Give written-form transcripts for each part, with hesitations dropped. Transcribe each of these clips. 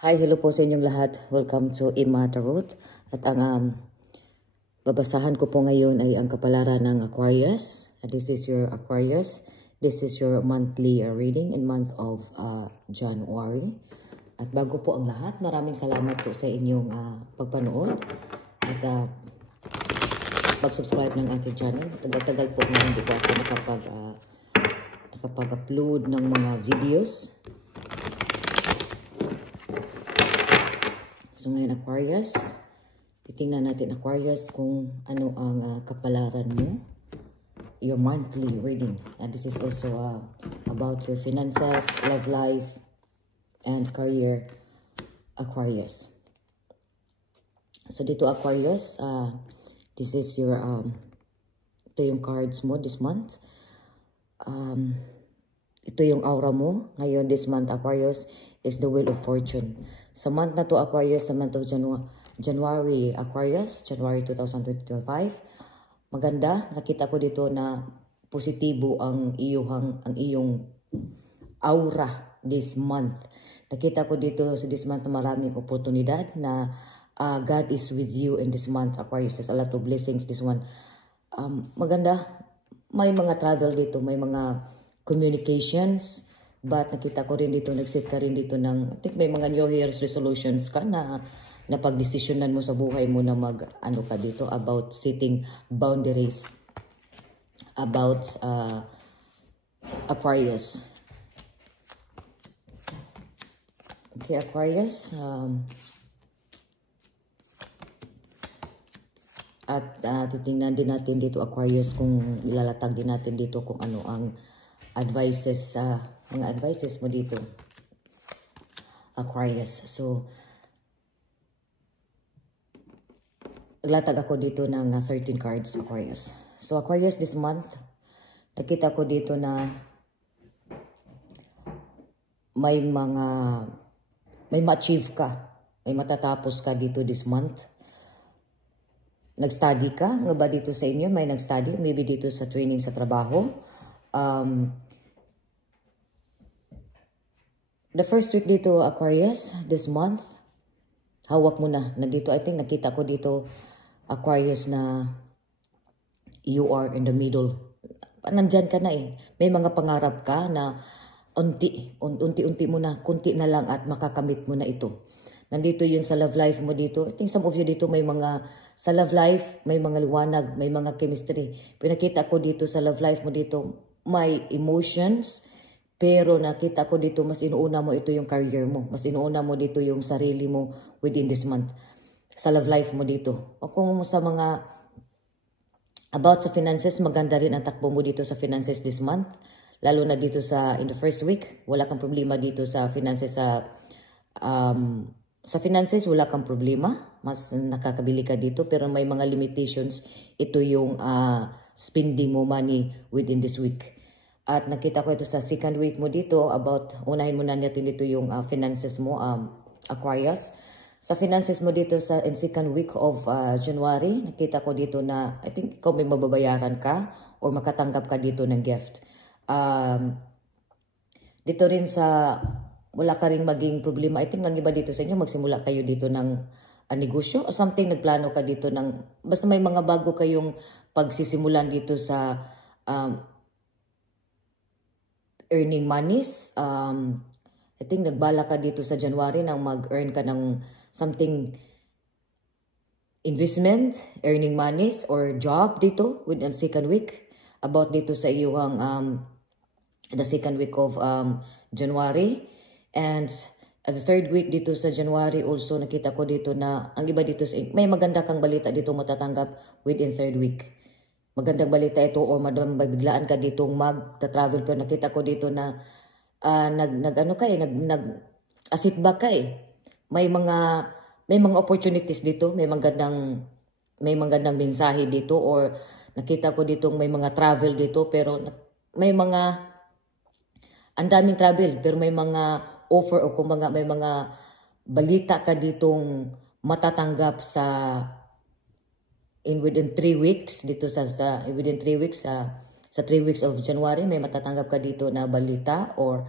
Hi, hello po sa inyong lahat. Welcome to Ima Tarot. At ang babasahan ko po ngayon ay ang kapalaran ng Aquarius. This is your Aquarius. This is your monthly reading in month of January. At bago po ang lahat, maraming salamat po sa inyong pagpanood. At pag-subscribe ng aking channel. Tagal-tagal po na hindi po ako nakapag-upload ng mga videos. So ngayon Aquarius, titingnan natin Aquarius kung ano ang kapalaran mo. Your monthly reading. And this is also about your finances, love life, and career, Aquarius. So dito Aquarius, this is your, ito yung cards mo this month. Ito yung aura mo. Ngayon this month Aquarius is the Wheel of Fortune. Sa month na to Aquarius, sa month of January Aquarius, January 2025, maganda. Nakita ko dito na positibo ang iyong aura this month. Nakita ko dito sa this month na maraming oportunidad na God is with you in this month Aquarius. There's a lot of blessings this one. Maganda. May mga travel dito, may mga communications. But nakita ko rin dito, nag-set ka rin dito ng, I think may mga New Year's resolutions ka na pagdesisyonan mo sa buhay mo na ano ka dito about setting boundaries about Aquarius. Okay, Aquarius. Titingnan din natin dito Aquarius kung ilalatag din natin dito kung ano ang advices mga advices mo dito Aquarius. So latag ako dito ng 13 cards Aquarius. So Aquarius this month, nakita ko dito na may ma-achieve ka, may matatapos ka dito this month. Nag-study ka, nga ba dito sa inyo? May nag-study, maybe dito sa training sa trabaho. The first week dito, Aquarius, this month, hawak mo na. Nandito, I think, nakita ko dito, Aquarius, na you are in the middle. Nandyan ka na eh. May mga pangarap ka na unti-unti mo na, kunti na lang at makakamit mo na ito. Nandito yun sa love life mo dito. I think some of you dito may mga, sa love life, may mga liwanag, may mga chemistry. Pinakita ko dito sa love life mo dito, may emotions, pero nakita ko dito, mas inuuna mo ito yung career mo. Mas inuuna mo dito yung sarili mo within this month. Sa love life mo dito. O kung sa mga, about sa finances, maganda rin ang takbo mo dito sa finances this month. Lalo na dito in the first week, wala kang problema dito sa finances sa finances, wala kang problema. Mas nakakabili ka dito. Pero may mga limitations. Ito yung spending mo money within this week. At nakita ko ito sa second week mo dito. Unahin mo na natin dito yung finances mo, Aquarius. Sa finances mo dito in second week of January, nakita ko dito na, I think ikaw may mababayaran ka or makatanggap ka dito ng gift. Dito rin wala ka rin maging problema. I think ang iba dito sa inyo, magsimula kayo dito ng negosyo o something, nagplano ka dito ng, basta may mga bago kayong pagsisimulan dito sa earning monies. I think nagbala ka dito sa January nang mag-earn ka ng something, investment, earning monies, or job dito within second week. About dito sa iyong the second week of January. And at the third week dito sa January also, nakita ko dito na ang iba dito may maganda kang balita dito matatanggap within third week. Magandang balita ito o mabiglaan ka ditong mag-travel. Pero nakita ko dito na nag-assit back ka eh. May mga opportunities dito, may magandang mensahe dito, or nakita ko dito may mga travel dito, pero may mga ang daming travel, pero may mga offer o kumbaga may mga balita ka ditong matatanggap within 3 weeks dito within 3 weeks sa 3 weeks of January. May matatanggap ka dito na balita or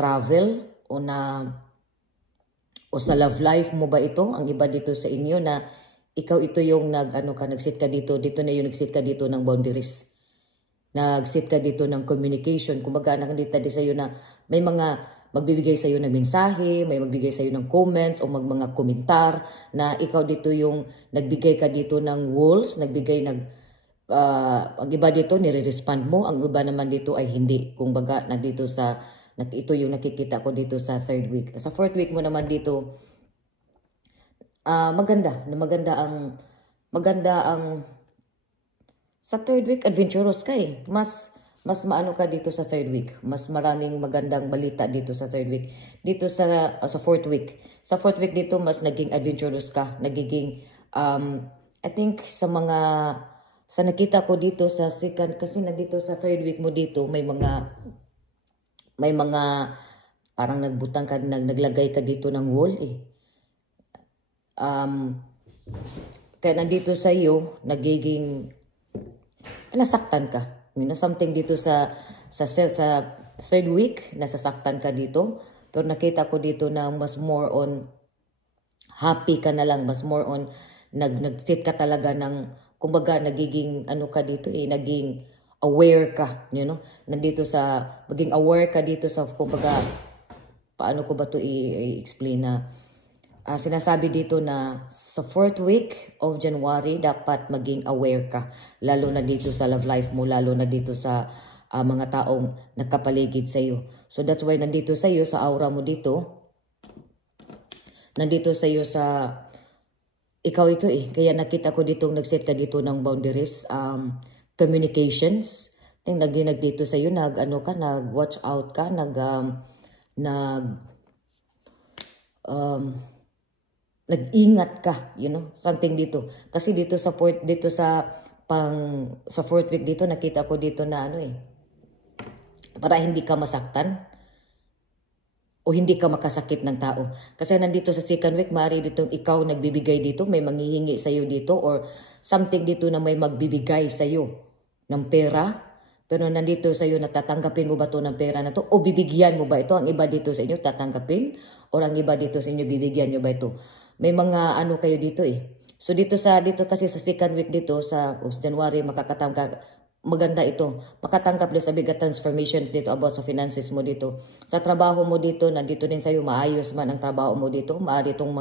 travel o na O sa love life mo ba ito? Ang iba dito sa inyo na ikaw ito yung nag-set ka dito, dito na yung nag-set ka dito ng boundaries. Nag-set ka dito ng communication. Kumbaga, nakandita din sa'yo na may mga magbibigay sa'yo ng mensahe, may magbigay sa'yo ng comments o mga komentar na ikaw dito yung nagbigay ka dito ng walls, ang iba dito nire-respond mo, ang iba naman dito ay hindi. Kumbaga, ito yung nakikita ko dito sa 3rd week. Sa 4th week mo naman dito, maganda ang sa 3rd week adventurous ka eh. Mas maano ka dito sa 3rd week. Mas maraming magandang balita dito sa 3rd week. Dito sa 4th week. Sa 4th week dito mas naging adventurous ka, nagiging I think sa nakita ko dito sa 2nd, kasi nandito sa 3rd week mo dito may mga parang nagbutang ka, naglagay ka dito ng wall eh. Kaya nandito sa iyo, nagiging nasaktan ka. Something dito sa 3rd week, nasasaktan ka dito. Pero nakita ko dito na mas more on happy ka na lang, mas more on nag-sit ka talaga ng, kumbaga nagiging ka dito eh, naging aware ka, nandito maging aware ka dito sa, kumbaga, paano ko ba to i-explain na, sinasabi dito na sa 4th week of January, dapat maging aware ka. Lalo na dito sa love life mo, lalo na dito sa mga taong nagkapaligid sa iyo. So that's why nandito sa iyo, sa aura mo dito, nandito sa iyo sa, ikaw ito eh. Kaya nakita ko dito, nag-set ka dito ng boundaries, communications. Nag dito sa iyo, nag-watch out ka, nag-ingat ka, something dito. Kasi dito sa 4th week dito, nakita ko dito na para hindi ka masaktan o hindi ka makasakit ng tao. Kasi nandito sa 2nd week, maaari ditong ikaw nagbibigay dito, may manghihingi sa iyo dito or something dito na may magbibigay sa iyo ng pera. Pero nandito sa iyo, natatanggapin mo ba to ng pera na to? O bibigyan mo ba ito? Ang iba dito sa inyo, tatanggapin? O ang iba dito sa inyo, bibigyan nyo ba ito? May mga kayo dito eh. So dito kasi sa 2nd week dito, sa January, maganda ito. Makatanggap din sa bigger transformations dito about sa finances mo dito. Sa trabaho mo dito, nandito din sa iyo, maayos man ang trabaho mo dito. Maaari itong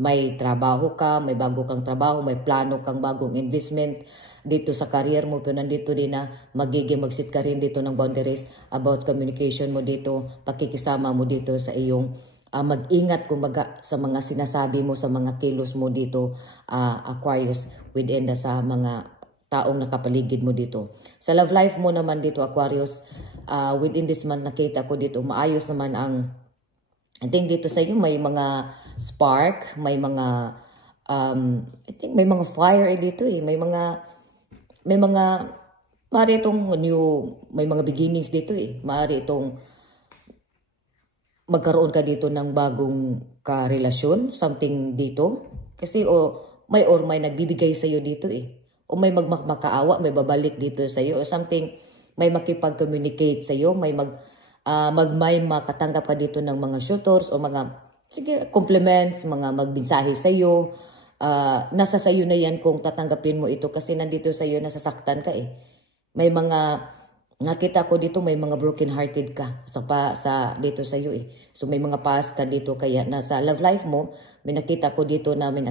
may trabaho ka, may bago kang trabaho, may plano kang bagong investment dito sa career mo. Pero nandito din na mag-sit ka rin dito ng boundaries about communication mo dito, pakikisama mo dito sa iyong mag-ingat kumbaga sa mga sinasabi mo, sa mga kilos mo dito, Aquarius, within sa mga taong nakapaligid mo dito. Sa love life mo naman dito, Aquarius, within this month nakita ko dito, maayos naman I think dito sa iyo may mga spark, may mga I think may mga fire dito eh, may mga maaari itong may mga beginnings dito eh, maaari itong magkaroon ka dito ng bagong karelasyon, something dito. Kasi may nagbibigay sa iyo dito eh. O may magmakaawa, may babalik dito sa iyo. O something, may makipag-communicate sa iyo, may makatanggap ka dito ng mga shooters o compliments, mga magbinsahe sa iyo. Nasa sa iyo na yan kung tatanggapin mo ito kasi nandito sa iyo, nasasaktan ka eh. May nakita ko dito, may mga broken hearted ka dito sa iyo eh. So may mga past ka dito, kaya nasa love life mo, may nakita ko dito na may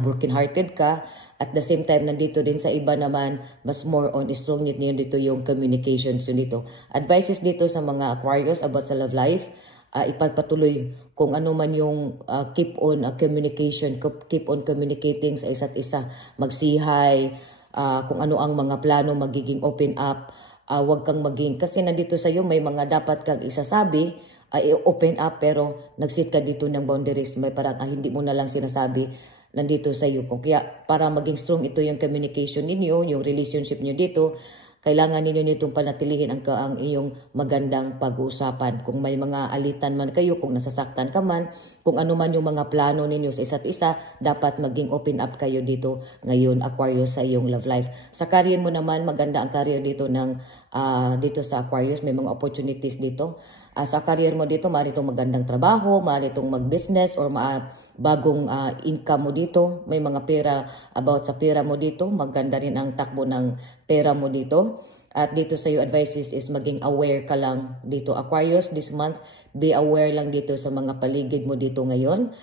broken hearted ka. At the same time, nandito din sa iba naman, mas more on strong niyo dito yung communications dito. Advices dito sa mga Aquarius about sa love life, ipagpatuloy kung ano man yung keep on communicating sa isa't isa, magsihay, kung ano ang mga plano, magiging open up, wag kang kasi nandito sa iyo may mga dapat kang isasabi, open up, pero nagsit ka dito ng boundaries, may parang hindi mo na lang sinasabi nandito sa iyo. Kaya para maging strong ito yung communication ninyo, yung relationship niyo dito, kailangan ninyo nitong panatilihin ang iyong magandang pag-uusapan. Kung may mga alitan man kayo, kung nasasaktan ka man, kung ano man yung mga plano ninyo sa isa't isa, dapat maging open up kayo dito ngayon, Aquarius, sa iyong love life. Sa career mo naman, maganda ang career dito dito sa Aquarius. May mga opportunities dito. Sa career mo dito, maaari itong magandang trabaho, maaari itong mag-business or bagong income mo dito. May mga pera about sa pera mo dito. Maganda rin ang takbo ng pera mo dito. At dito sa iyo advices is maging aware ka lang dito. Aquarius, this month, be aware lang dito sa mga paligid mo dito ngayon.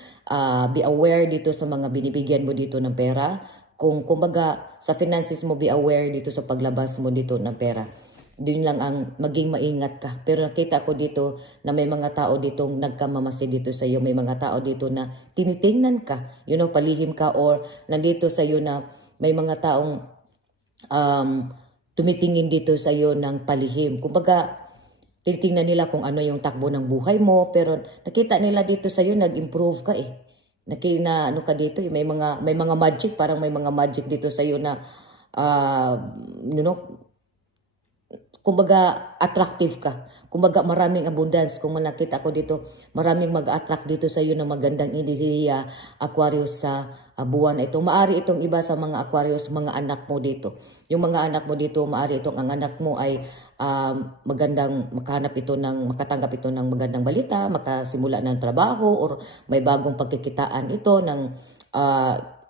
Be aware dito sa mga binibigyan mo dito ng pera. Kumbaga, sa finances mo, be aware dito sa paglabas mo dito ng pera. Doon lang ang maging maingat ka. Pero nakita ko dito na may mga tao dito nagkamamasi dito sa iyo. May mga tao dito na tinitingnan ka. Palihim ka or nandito sa iyo na may mga taong tumitingin dito sa iyo ng palihim. Kumbaga, titingnan nila kung ano yung takbo ng buhay mo, pero nakita nila dito sa iyo nag-improve ka eh. Ano ka dito, may mga magic, parang may mga magic dito sa iyo na kumbaga attractive ka. Kumbaga maraming abundance. Kung nakita ko dito, maraming mag-attract dito sa iyo na magandang enerhiya, Aquarius, sa buwan na ito. Maari itong iba sa mga Aquarius, mga anak mo dito. Yung mga anak mo dito, maari itong ang anak mo ay magandang makatanggap ito ng magandang balita, makasimula ng trabaho, or may bagong pagkikitaan ito ng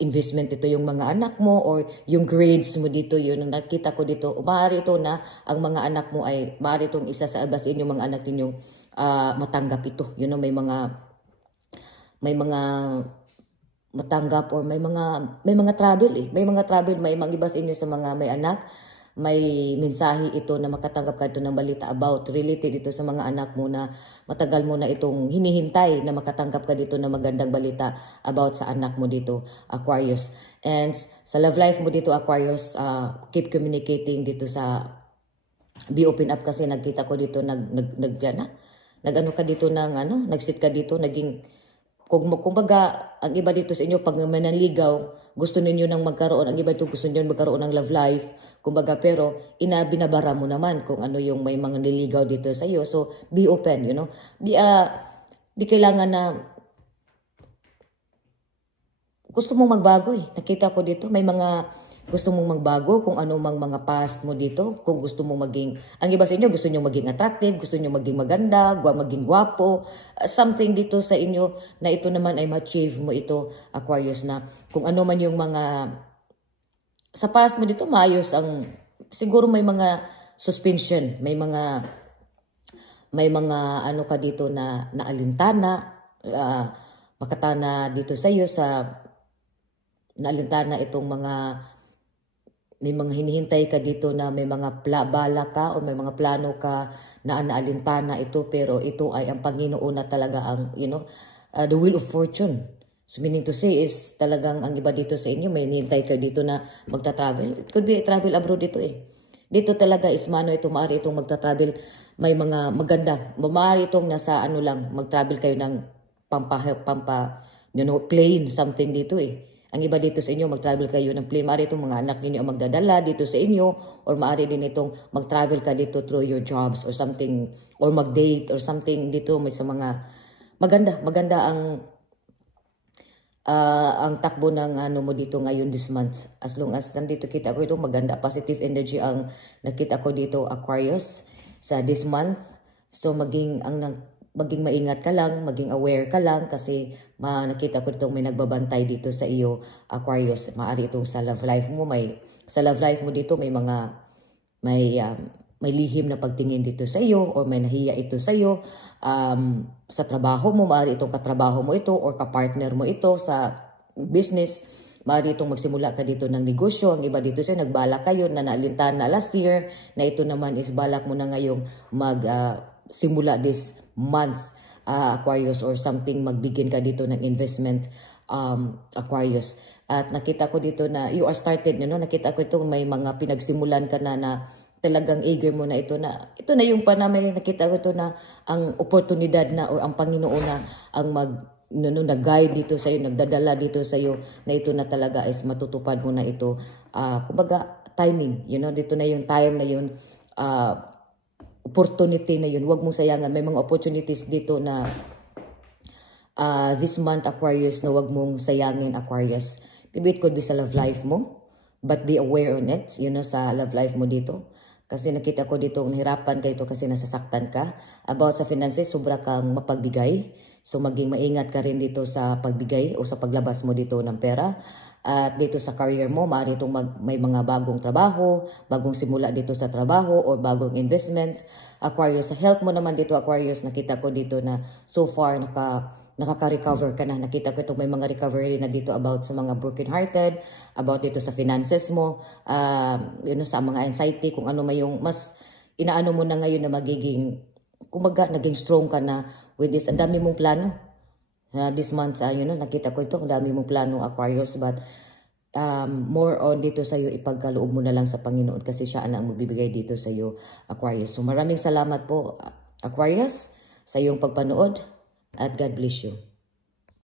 investment ito yung mga anak mo, or yung grades mo dito, yun ang nakita ko dito. Maaari ito na ang mga anak mo ay, maaari itong isa sa abas inyong mga anak ninyong matanggap ito. Yun ang may mga matanggap, or may mga travel eh. May mga travel, may mga iba sa inyo sa mga may anak, may mensahe ito na makatanggap ka ito ng balita about related ito sa mga anak mo na matagal mo na itong hinihintay na makatanggap ka dito ng magandang balita about sa anak mo dito, Aquarius. And sa love life mo dito, Aquarius, keep communicating dito be open up, kasi nagkita ko dito nag-ano ka dito nag-sit ka dito, kumbaga, ang iba dito sa inyo, pag mananligaw, gusto ninyo nang magkaroon, ang iba dito gusto ninyo magkaroon ng love life, kumbaga, pero binabara mo naman kung ano yung may mga niligaw dito sa iyo. So, be open, Di kailangan na gusto mong magbago eh. Nakita ko dito, may mga gusto mong magbago kung ano mang mga past mo dito. Kung gusto mong maging, ang iba sa inyo, gusto nyo maging attractive, gusto nyo maging maganda, maging gwapo. Something dito sa inyo na ito naman ay ma-achieve mo ito, Aquarius, na kung ano man yung mga, sa past mo dito, maayos siguro may mga suspension, may mga ano ka dito na alintana, makatana dito sa iyo naalintana itong may mga hinihintay ka dito na may mga bala ka o may mga plano ka na naalintana ito, pero ito ay ang Panginoon na talaga ang, the wheel of fortune. So meaning to say is talagang ang iba dito sa inyo, may hinihintay ka dito na magta-travel. It could be travel abroad dito eh. Dito talaga is maaari itong magta-travel. May mga maganda. Maaari itong nasa mag-travel kayo ng plane, something dito eh. Ang iba dito sa inyo, mag-travel kayo ng plane. Maaari itong mga anak ninyo ang magdadala dito sa inyo, or maaari din itong mag-travel ka dito through your jobs or something, or mag-date or something dito. May sa mga maganda ang takbo ng mo dito ngayon this month. As long as nandito kita ko ito, maganda, positive energy ang nakita ko dito, Aquarius, sa this month. So maging maingat ka lang, maging aware ka lang, kasi nakita ko itong may nagbabantay dito sa iyo, Aquarius. Maaari itong sa love life mo, sa love life mo dito may lihim na pagtingin dito sa iyo, or may nahiya ito sa iyo. Sa trabaho mo, maaari itong katrabaho mo ito or kapartner mo ito sa business. Maaari itong magsimula ka dito ng negosyo. Ang iba dito sa nagbala kayo na naalintana last year, na ito naman is balak mo na ngayong simula this month, Aquarius, or something, magbigin ka dito ng investment, Aquarius. At nakita ko dito na you are started, nakita ko ito may mga pinagsimulan ka na talagang eager mo na ito na yung may nakita ko ito na ang oportunidad na, or ang Panginoon na ang nag-guide dito sa iyo, nagdadala dito sa iyo, na ito na talaga is matutupad mo na ito. Kumbaga timing, dito na yung time na yun, opportunity na yun, huwag mong sayangan. May mga opportunities dito na this month, Aquarius, na huwag mong sayangin, Aquarius. Maybe it could be sa love life mo, but be aware on it, sa love life mo dito. Kasi nakita ko dito, nahirapan ka dito kasi nasasaktan ka. About sa finances, sobra kang mapagbigay. So maging maingat ka rin dito sa pagbigay o sa paglabas mo dito ng pera. At dito sa career mo, maaari itong may mga bagong trabaho, bagong simula dito sa trabaho o bagong investments. Aquarius, sa health mo naman dito, Aquarius, nakita ko dito na so far nakaka-recover ka na. Nakita ko itong may mga recovery na dito about sa mga broken-hearted, about dito sa finances mo, sa mga anxiety, kung ano may yung mas inaano mo na ngayon na magiging, kumbaga, naging strong ka na with this. Ang dami mong plano. This month, nakita ko ito, ang dami mong plano, Aquarius, but more on dito sa iyo, ipagkaloob mo na lang sa Panginoon kasi siya ang magbibigay dito sa iyo, Aquarius. So maraming salamat po, Aquarius, sa iyong pagpanood at God bless you.